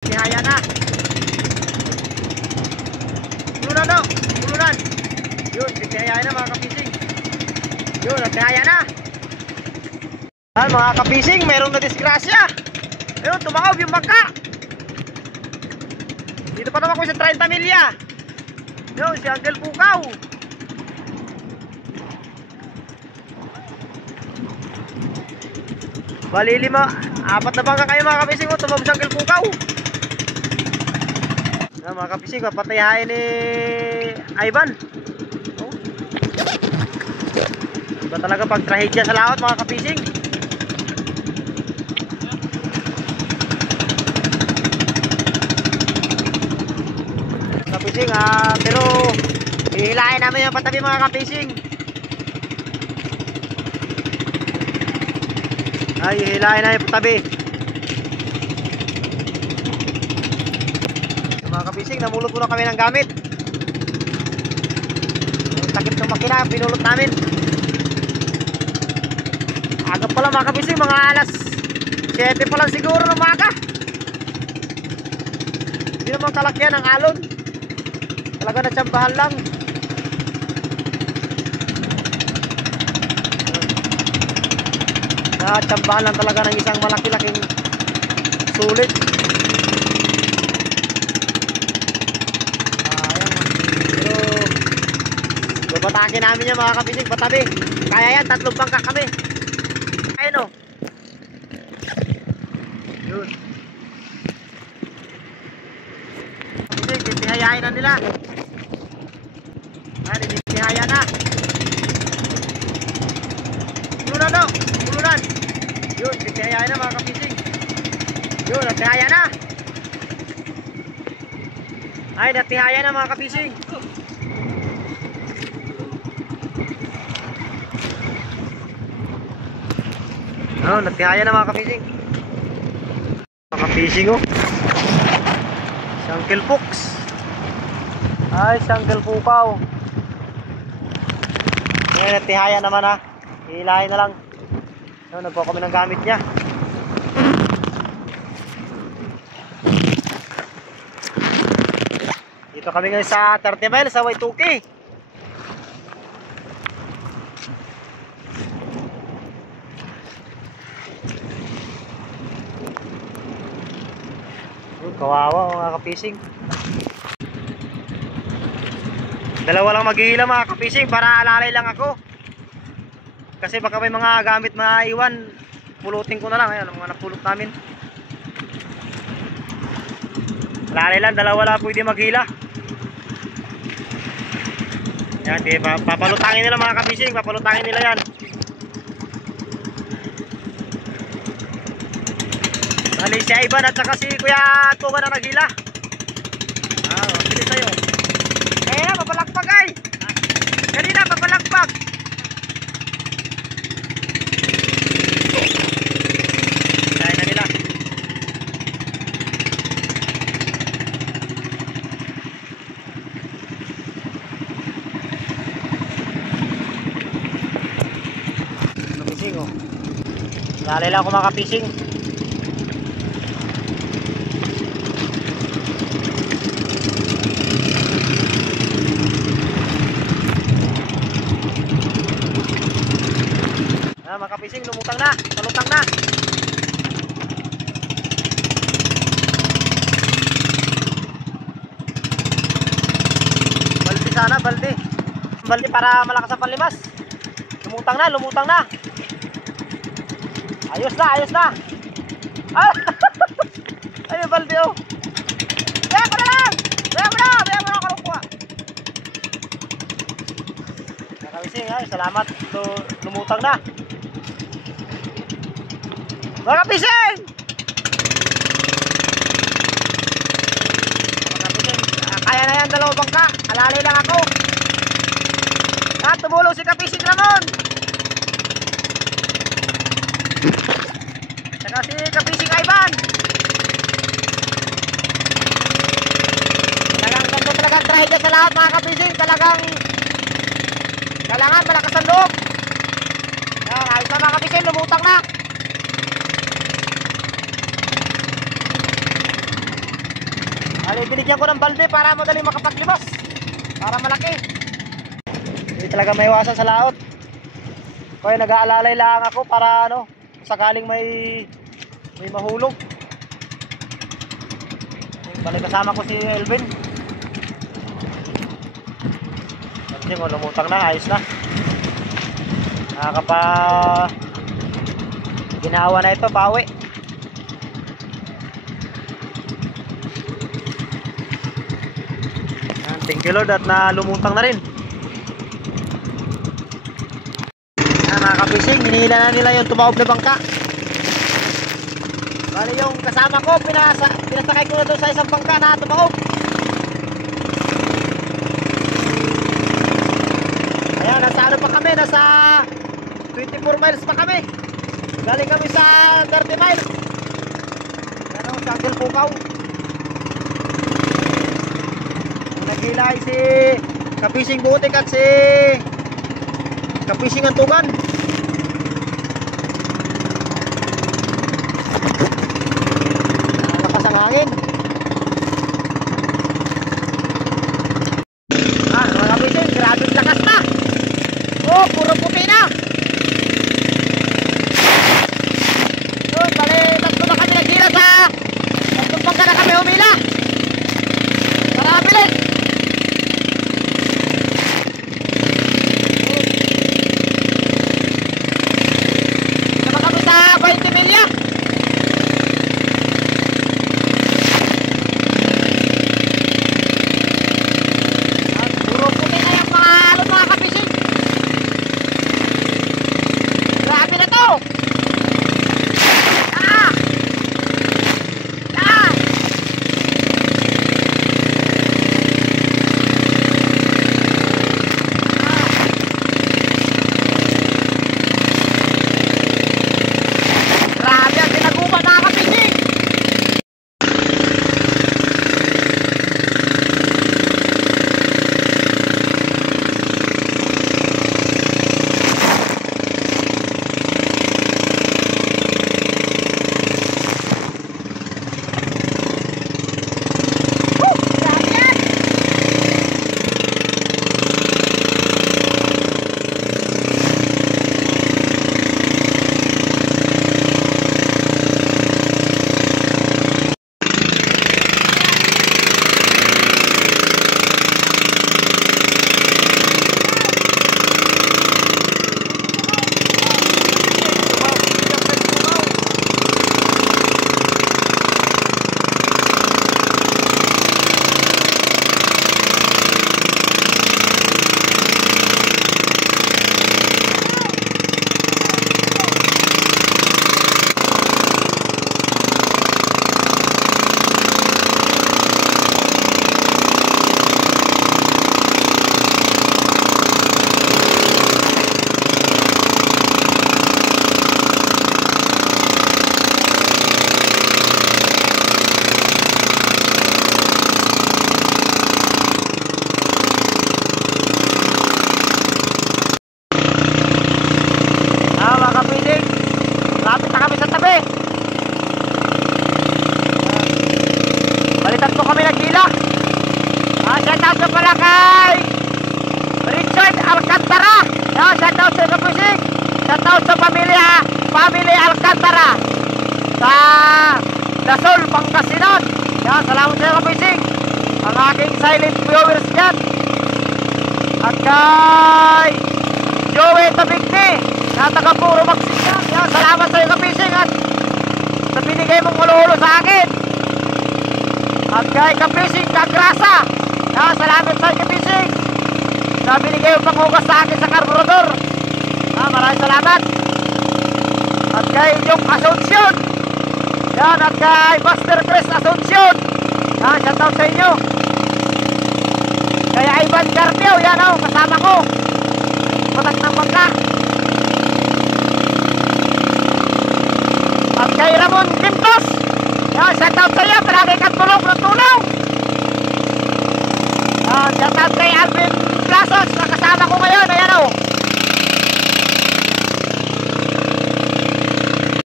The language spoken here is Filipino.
Tihaya na. Tulunan daw. Tulunan. Yun, tihaya na mga kapising. Yun, tihaya na. Mga kapising, mayroong na disgrasya. Ayun, tumaob yung bangka. Dito pa naman ko sa 30 milya. Yun, si Uncle Pukaw. Bali 5, 4 na bangka kayo mga kapising. Tumaob si Uncle Pukaw. Yan, mga kapising, papatayahin ni Ivan. Iba talaga pag trahedya sa laot mga kapising. Kapising, pero hihilahin namin yung patabi mga kapising. Hihilahin namin yung patabi. Mga kapising, namulot muna kami ng gamit. Yung takip ng makina, pinulot namin. Aga pala mga kapising, mga alas 7 pa lang siguro ng umaga. Hindi naman kalakyan ang alon. Talaga natsambahan lang. Natsambahan lang talaga ng isang malaki-laking sulit. Pero babatakin namin yan mga kapising, patabi. Kaya yan, 3 bangka kami. Ayun o. Yun. Kapising, titihayain na nila. Tihaya na. Tulunan daw. Tulunan. Yun, tihaya na mga kapising. Yun, tihaya na. Ay, natihaya na mga kapising. Natihaya na mga kapising. Mga kapising oh. Si Uncle Fox. Ay, si Uncle Pukaw. Ngayon, natihaya naman ha. Hihilahin na lang. Nagpo kami ng gamit niya. Dito kami ngayon sa 30 miles sa Waituki. Kawawa mga kapising. Dalawa lang maghihila mga kapising para alalay lang ako. Kasi baka may mga gamit maiwan, pulutin ko na lang. Ayan, ang mga napulot namin. Alalay lang, dalawa lang pwede maghila. Yan, papalutangin nila mga kapising, papalutangin nila yan. Bali si Ivan at saka si Kuya Tuga na naghila. Bilis tayo. Papalagpag ay. Kanina papalagpag. Kaya na nila. Kapising oh. Lalay lang ako mga kapising. Mga kapising, lumutang na, palutang na. Balde sana, balde. Balde para malakas ang panlimas. Lumutang na, lumutang na. Ayos na, ayos na. Ayun, balde oh. Kaya ko na lang. Kaya mo na kalungkuha. Mga kapising, salamat. Lumutang na. Mga kapising! Kaya na yan, 2 bangka. Alalay lang ako. Tumulong si Kapising Ramon. Saka si Kapising Ivan. Talagang trahedya sa lahat mga kapising. Talagang kailangan malakas ang loob. Ayos na mga kapising, lumutang na. binigyan ko ng balde para madaling makapaglibas. Para malaki. Hindi talaga maiwasan sa laot. Kaya nag-aalalay lang ako para ano, sakaling may mahulog. Balik kasama ko si Elvin. Kasi mo lumutang na, ayos na. Nakakapa ginawa na ito, bawi. Thank you Lord at nalumutang na rin. Mga kapising, hinihila na nila yung tumaob na bangka. Bali yung kasama ko, pinasakay ko na doon sa isang bangka na tumaob. Ayan, nasa ano pa kami, nasa 24 miles pa kami. Galing kami sa 30 miles. Ayan o, sa Uncle Pukaw. Naghila ay si Kapising Butik at si Kapising Antugan. Lakas ang hangin. Mga kapising, grabe lakas na. Oh, puro puti na. Yun, bali, tatlo na kami naghila sa tatlong bangka na kami humila. Tara, bilis. Sama kami sa 20 milya. Puro puti na yung mga kapising. Grabe na to. Grabe ang tinaguban mga kapising. Grabe yan. Mga kapising, lapit na kami sa tabi. Balitan po kami naghila. Shout out na pala kay Richard Alcantara. Shout out sa kapising. Shout out sa family Alcantara sa Dasol, Pangasinan. Salamat sa kapising. Ang aking silent viewers dyan. At kay Joey Tabigni na taga Puro Magsikan. Salamat sa iyo kapising at sa binigay mong ulo-ulo sa akin. At kay Kapising Kagrasa, salamat sa iyo kapising sa binigay mong panghugas sa akin sa karburador. Maraming salamat. At kay Jong Asuncion, at kay Master Chris Asuncion, shout out sa inyo. Kay Ivan Garnio, kasama ko patak ng bangka. At kay Ramon Quintos, shout out sa iyo, palagi kang tulong ng tulong. Shout out kay Alvin Plasos, na kasama ko ngayon. Ayan o,